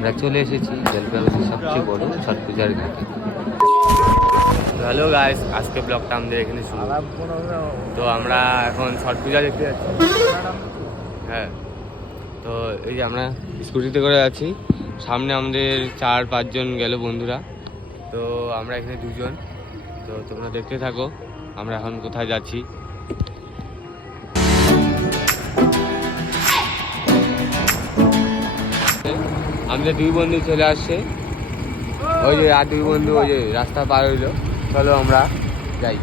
আমরা চলে এসেছি জলপাইগুড়ির সবচেয়ে বড় ছট পূজার ঘাটে। হ্যালো গাইস, আজকে ব্লগটা আমাদের এখানে শুরু। তো আমরা এখন ছট পূজা দেখতে যাচ্ছি। হ্যাঁ, তো এই যে আমরা স্কুটিতে করে আছি, সামনে আমাদের 4-5 জন গেল বন্ধুরা, তো আমরা এখানে 2 জন। তো তোমরা দেখতে থাকো আমরা এখন কোথায় যাচ্ছি। আমাদের 2 বন্ধু চলে আসছে, ওই যে আর 2 বন্ধু ওই যে রাস্তা পার হইলো। চলো আমরা যাই।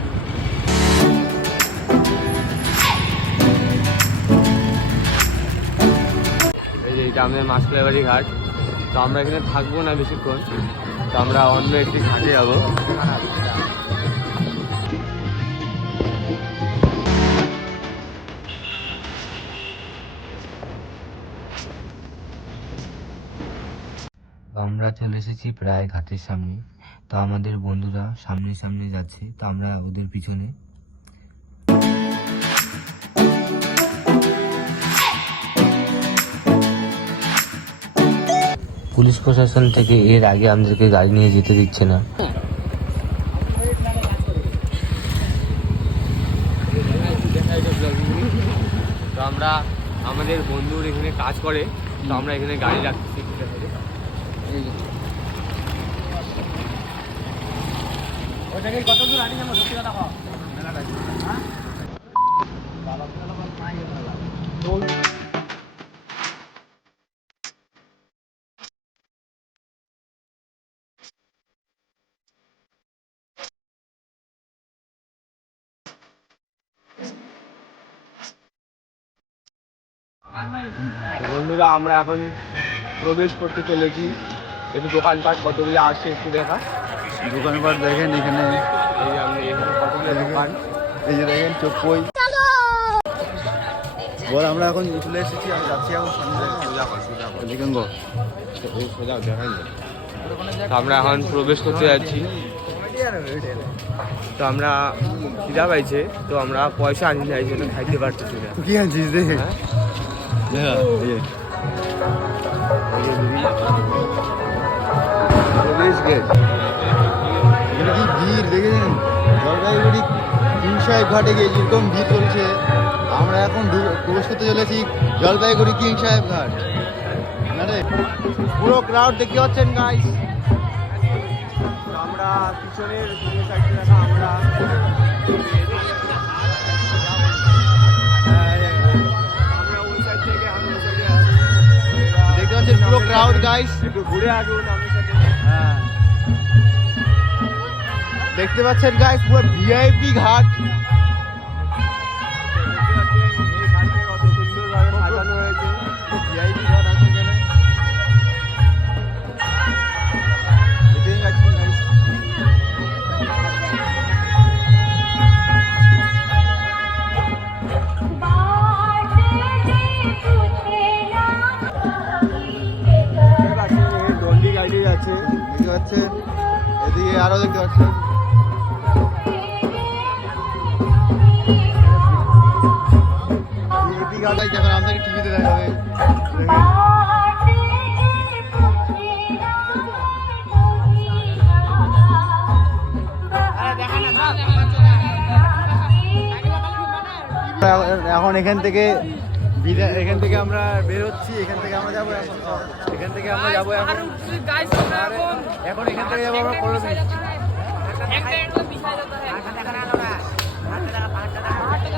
এই যে এটা আমাদের মাসকাবাড়ি ঘাট। তো আমরা এখানে থাকবো না বেশিক্ষণ, তো আমরা অন্য একটি ঘাটে যাবো। আমরা চলে এসেছি প্রায় ঘাটের সামনে। তো আমাদের বন্ধুরা সামনে সামনে যাচ্ছে, তো আমরা ওদের পিছনে। পুলিশ প্রশাসন থেকে এর আগে আমাদেরকে গাড়ি নিয়ে যেতে দিচ্ছে না। তো আমরা আমাদের বন্ধুর এখানে কাজ করে, তো আমরা এখানে গাড়ি রাখতেছি। কত দূর আনি যাবো সত্যি কথা কও। বন্ধুরা আমরা এখন প্রবেশ করতে চলেছি। একটু দোকানপাট কতগুলো আসছে একটু দেখা। দোকানপাট দেখেন এখানে, এই যে আমি এখানে কতগুলো দোকান, এই যে দেখেন চোখই বল। আমরা এখন চলে এসেছি, আমি যাচ্ছি এখন দেখেন গো সোজা দেখাই যায়। তো আমরা এখন প্রবেশ করতে যাচ্ছি। তো আমরা খিদা পাইছে, তো আমরা পয়সা আনি না, এই জন্য খাইতে পারতেছি না। কি আনছিস দেখে? হ্যাঁ, কি ভিড় দেখেছেন? জলপাইগুড়ি কিং সাহেব ঘাটে গিয়ে যেরকম ভিড় চলছে, আমরা এখন প্রবেশ করতে চলেছি জলপাইগুড়ি কিং সাহেব ঘাট। না রে, পুরো ক্রাউড দেখতে পাচ্ছেন গাইস। আমরা পিছনের সাইডে দেখা আমরা ওই সাইড থেকে দেখতে পাচ্ছেন পুরো ক্রাউড গাইস। একটু ঘুরে আসুন আমাদের সাথে। হ্যাঁ, দেখতে পাচ্ছেন গাইস পুরো ভিআইপি ঘাট। এই ঘাটে কত সুন্দরভাবে সাজানো হয়েছে। ভিআইপি ঘাট আছে এখানে, দেখতেই পাচ্ছেন গাইস। ডন্ডি গাড়ি আছে, দেখতে পাচ্ছেন, এদিকে আরো দেখতে পাচ্ছেন। ভিআইপি ঘাট যখন আপনাকে টিভিতে দেখাবে দেখেন। এখন এখান থেকে এখান থেকে আমরা বেরোচ্ছি, এখান থেকে আমরা যাবো এখন, এখান থেকে আমরা যাবো এখন এখান থেকে যাবো আমরা পনেরো মিনিট।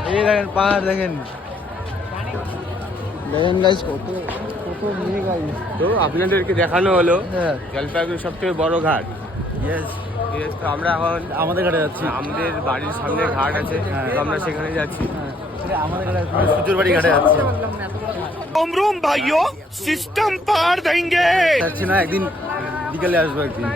এই দেখেন পাহাড়, দেখেন দেখেন গাইস কত কত মেয়ে গাইস। তো আপনাদেরকে দেখানো হলো হ্যাঁ, জলপাইগুড়ির সবথেকে বড় ঘাট। ইয়েস। তো আমরা এখন আমাদের ঘাটে যাচ্ছি। আমাদের বাড়ির সামনে ঘাট আছে, তো আমরা সেখানে যাচ্ছি। আমাদের ঘাটে সূর্যর বাড়ি ঘাটে যাচ্ছি। भाइयों सिस्टम पार देंगे। যাচ্ছি না, একদিন বিকেলে আসবো একদিন।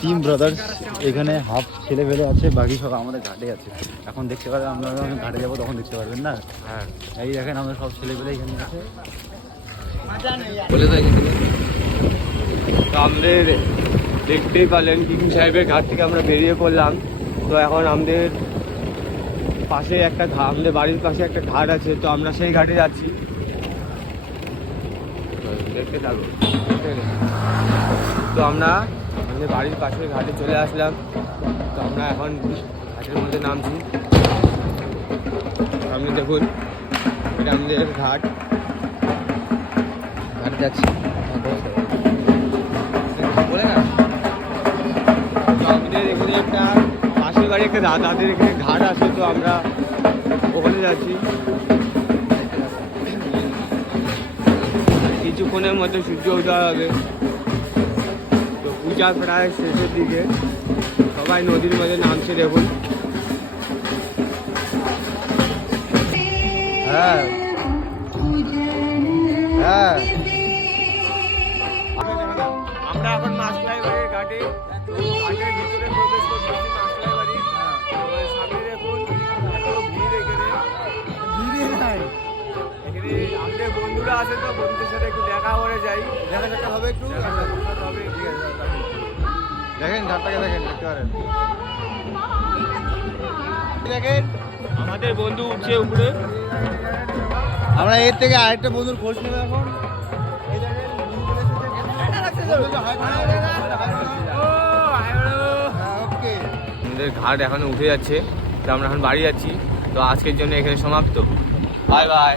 টিম ব্রাদার্স এখানে হাফ ছেলে ফেলে আছে, বাকি সব আমাদের ঘাটে আছে। এখন দেখতে পারবেন, আমরা যখন ঘাটে যাবো তখন দেখতে পারবেন না। হ্যাঁ, এই দেখেন আমরা সব ছেলে ফেলে এখানে আছে। বলে থাকি। তো আমাদের দেখতেই পারলেন কিং সাহেবের ঘাট থেকে আমরা বেরিয়ে পড়লাম। তো এখন আমাদের পাশে একটা আমাদের বাড়ির পাশে একটা ঘাট আছে, তো আমরা সেই ঘাটে যাচ্ছি। দেখতে থাকো। তো আমরা আমাদের বাড়ির পাশের ঘাটে চলে আসলাম। তো আমরা এখন ঘাটের মধ্যে নামছি। সামনে দেখুন, এটা আমাদের ঘাট যাচ্ছি বলে না। তো আমাদের এখানে একটা পাশের বাড়ি একটা দাদাদের এখানে ঘাট আছে, তো আমরা ওখানে যাচ্ছি। কিছুক্ষণের মধ্যে সূর্য উদয় হবে। তো পূজা প্রায় শেষের দিকে, সবাই নদীর মধ্যে নামছে দেখুন। হ্যাঁ হ্যাঁ আমরা এখন মাছলাই বাড়ির ঘাটে, ঘাটের ভিতরে প্রবেশ করছি। মাছলাই বাড়ি সামনে দেখুন, এত ভিড় এখানে। এখানে আমাদের বন্ধুরা আছে, তো বন্ধুদের সাথে একটু দেখা করে যাই। দেখা সাক্ষাৎ হবে একটু। দেখা সাক্ষাৎ হবে, ঠিক আছে। দেখেন ঘাটটাকে দেখেন, দেখতে পারেন। দেখেন আমাদের বন্ধু উঠছে উপরে। আমরা এর থেকে আরেকটা বন্ধুর খোঁজ নেবো এখন। এই দেখেন, ওকে। আমাদের ঘাট এখন উঠে যাচ্ছে, তো আমরা এখন বাড়ি যাচ্ছি। তো আজকের জন্য এখানে সমাপ্ত। Bye bye.